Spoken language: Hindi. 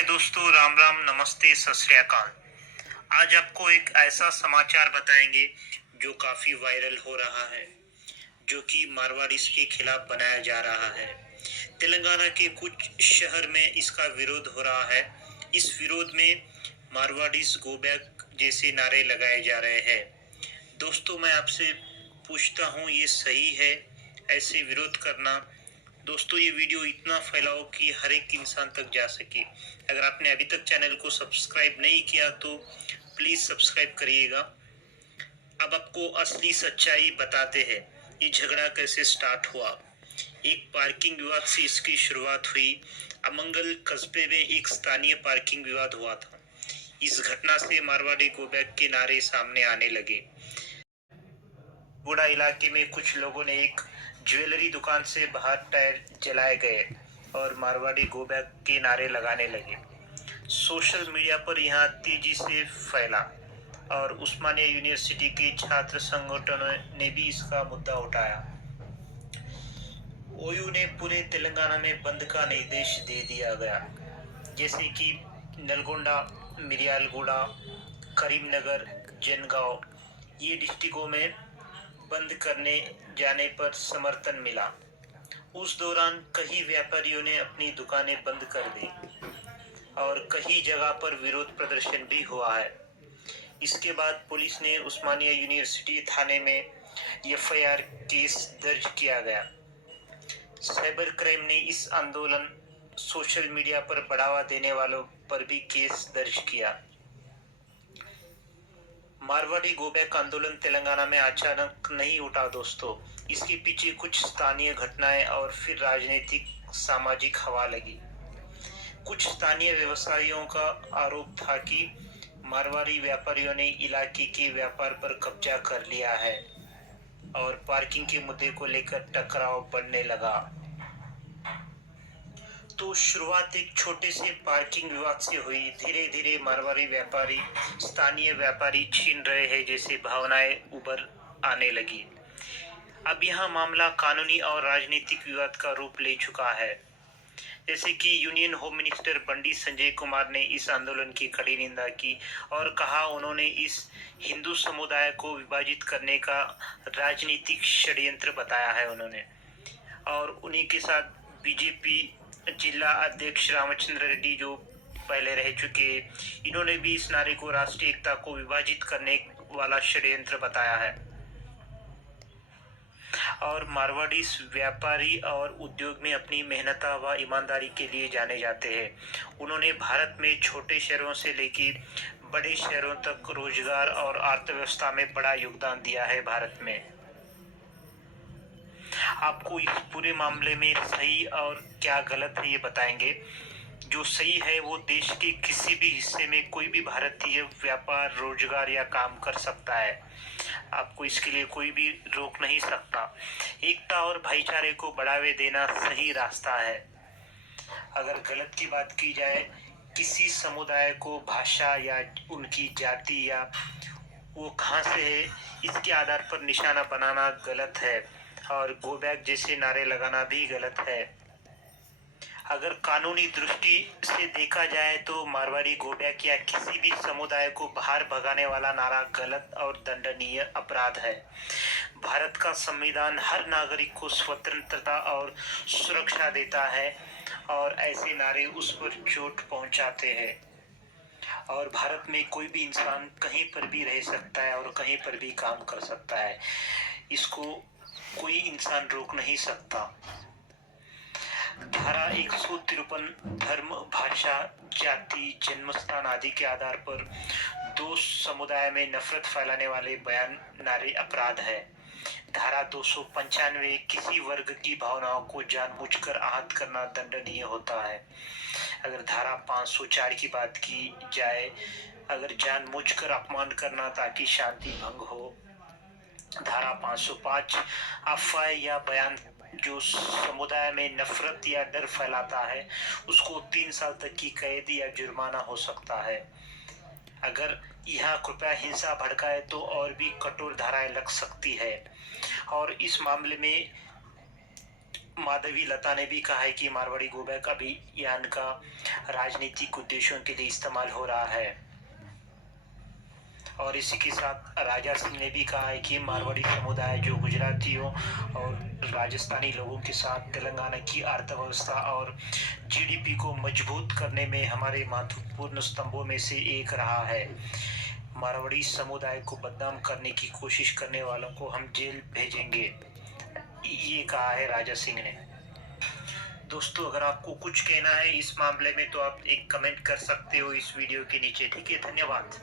हाय दोस्तों, राम राम, नमस्ते, सत श्री अकाल। आज आपको एक ऐसा समाचार बताएंगे जो काफी वायरल हो रहा है, जो कि मारवाड़ीज के खिलाफ बनाया जा रहा है। तेलंगाना के कुछ शहर में इसका विरोध हो रहा है। इस विरोध में मारवाड़ीज गो बैक जैसे नारे लगाए जा रहे हैं। दोस्तों, मैं आपसे पूछता हूँ, ये सही है ऐसे विरोध करना? दोस्तों, ये वीडियो इतना फैलाओ कि हर एक इंसान तक जा सके। अगर आपने अभी तक चैनल को सब्सक्राइब नहीं किया तो प्लीज सब्सक्राइब करिएगा। अब आपको असली सच्चाई बताते हैं, ये झगड़ा कैसे स्टार्ट हुआ। एक पार्किंग विवाद से इसकी शुरुआत हुई। अमंगल कस्बे में एक स्थानीय पार्किंग विवाद हुआ था। इस घटना से मारवाड़ी गो बैक के नारे सामने आने लगे। गुड़ा इलाके में कुछ लोगों ने एक ज्वेलरी दुकान से बाहर टायर जलाए गए और मारवाड़ी गो बैक के नारे लगाने लगे। सोशल मीडिया पर यह तेजी से फैला और उस्मानिया यूनिवर्सिटी के छात्र संगठनों ने भी इसका मुद्दा उठाया। ओयू ने पूरे तेलंगाना में बंद का निर्देश दे दिया गया, जैसे कि नलगोंडा, मिर्यालगुड़ा, करीमनगर, जनगांव, ये डिस्ट्रिक्टों में बंद करने जाने पर समर्थन मिला। उस दौरान कई व्यापारियों ने अपनी दुकानें बंद कर दी और कई जगह पर विरोध प्रदर्शन भी हुआ है। इसके बाद पुलिस ने उस्मानिया यूनिवर्सिटी थाने में एफआईआर केस दर्ज किया गया। साइबर क्राइम ने इस आंदोलन सोशल मीडिया पर बढ़ावा देने वालों पर भी केस दर्ज किया। मारवाड़ी गो बैक आंदोलन तेलंगाना में अचानक नहीं उठा दोस्तों। इसके पीछे कुछ स्थानीय घटनाएं और फिर राजनीतिक सामाजिक हवा लगी। कुछ स्थानीय व्यवसायियों का आरोप था कि मारवाड़ी व्यापारियों ने इलाके के व्यापार पर कब्जा कर लिया है और पार्किंग के मुद्दे को लेकर टकराव बढ़ने लगा। तो शुरुआत एक छोटे से पार्किंग विवाद से हुई। धीरे धीरे मारवाड़ी व्यापारी स्थानीय व्यापारी छीन रहे हैं जैसे भावनाएं उभर आने लगी। अब यह मामला कानूनी और राजनीतिक विवाद का रूप ले चुका है। जैसे कि union home minister Bandi Sanjay Kumar ने इस आंदोलन की कड़ी निंदा की और कहा उन्होंने इस हिंदू समुदाय को विभाजित करने का राजनीतिक षड्यंत्र बताया है उन्होंने। और उन्हीं के साथ बीजेपी जिला अध्यक्ष रामचंद्र रेड्डी, जो पहले रह चुके, इन्होंने भी इस नारे को राष्ट्रीय एकता को विभाजित करने वाला षड्यंत्र बताया है। और मारवाड़ी व्यापारी और उद्योग में अपनी मेहनत व ईमानदारी के लिए जाने जाते हैं। उन्होंने भारत में छोटे शहरों से लेकर बड़े शहरों तक रोजगार और अर्थव्यवस्था में बड़ा योगदान दिया है भारत में। आपको इस पूरे मामले में सही और क्या गलत है ये बताएंगे। जो सही है वो देश के किसी भी हिस्से में कोई भी भारतीय व्यापार, रोजगार या काम कर सकता है। आपको इसके लिए कोई भी रोक नहीं सकता। एकता और भाईचारे को बढ़ावा देना सही रास्ता है। अगर गलत की बात की जाए, किसी समुदाय को भाषा या उनकी जाति या वो कहाँ से है इसके आधार पर निशाना बनाना गलत है और गो बैक जैसे नारे लगाना भी गलत है। अगर कानूनी दृष्टि से देखा जाए तो मारवाड़ी गो बैक या किसी भी समुदाय को बाहर भगाने वाला नारा गलत और दंडनीय अपराध है। भारत का संविधान हर नागरिक को स्वतंत्रता और सुरक्षा देता है और ऐसे नारे उस पर चोट पहुंचाते हैं। और भारत में कोई भी इंसान कहीं पर भी रह सकता है और कहीं पर भी काम कर सकता है। इसको कोई इंसान रोक नहीं सकता। धारा 153 धर्म, भाषा, जाति, जन्मस्थान आदि के आधार पर दो समुदाय में नफरत फैलाने वाले बयान, नारे अपराध है। धारा 295 किसी वर्ग की भावनाओं को जानबूझकर आहत करना दंडनीय होता है। अगर धारा 504 की बात की जाए, अगर जानबूझकर अपमान करना ताकि शांति भंग हो। धारा 505 अफवाह या बयान जो समुदाय में नफरत या डर फैलाता है उसको 3 साल तक की कैद या जुर्माना हो सकता है। अगर यह कृपया हिंसा भड़काए तो और भी कठोर धाराएं लग सकती है। और इस मामले में माधवी लता ने भी कहा है कि मारवाड़ी गो बैक अभियान का राजनीतिक उद्देश्यों के लिए इस्तेमाल हो रहा है। और इसी के साथ राजा सिंह ने भी कहा है कि मारवाड़ी समुदाय जो गुजरातियों और राजस्थानी लोगों के साथ तेलंगाना की अर्थव्यवस्था और जीडीपी को मजबूत करने में हमारे महत्वपूर्ण स्तंभों में से एक रहा है। मारवाड़ी समुदाय को बदनाम करने की कोशिश करने वालों को हम जेल भेजेंगे, ये कहा है राजा सिंह ने। दोस्तों, अगर आपको कुछ कहना है इस मामले में तो आप एक कमेंट कर सकते हो इस वीडियो के नीचे। ठीक है, धन्यवाद।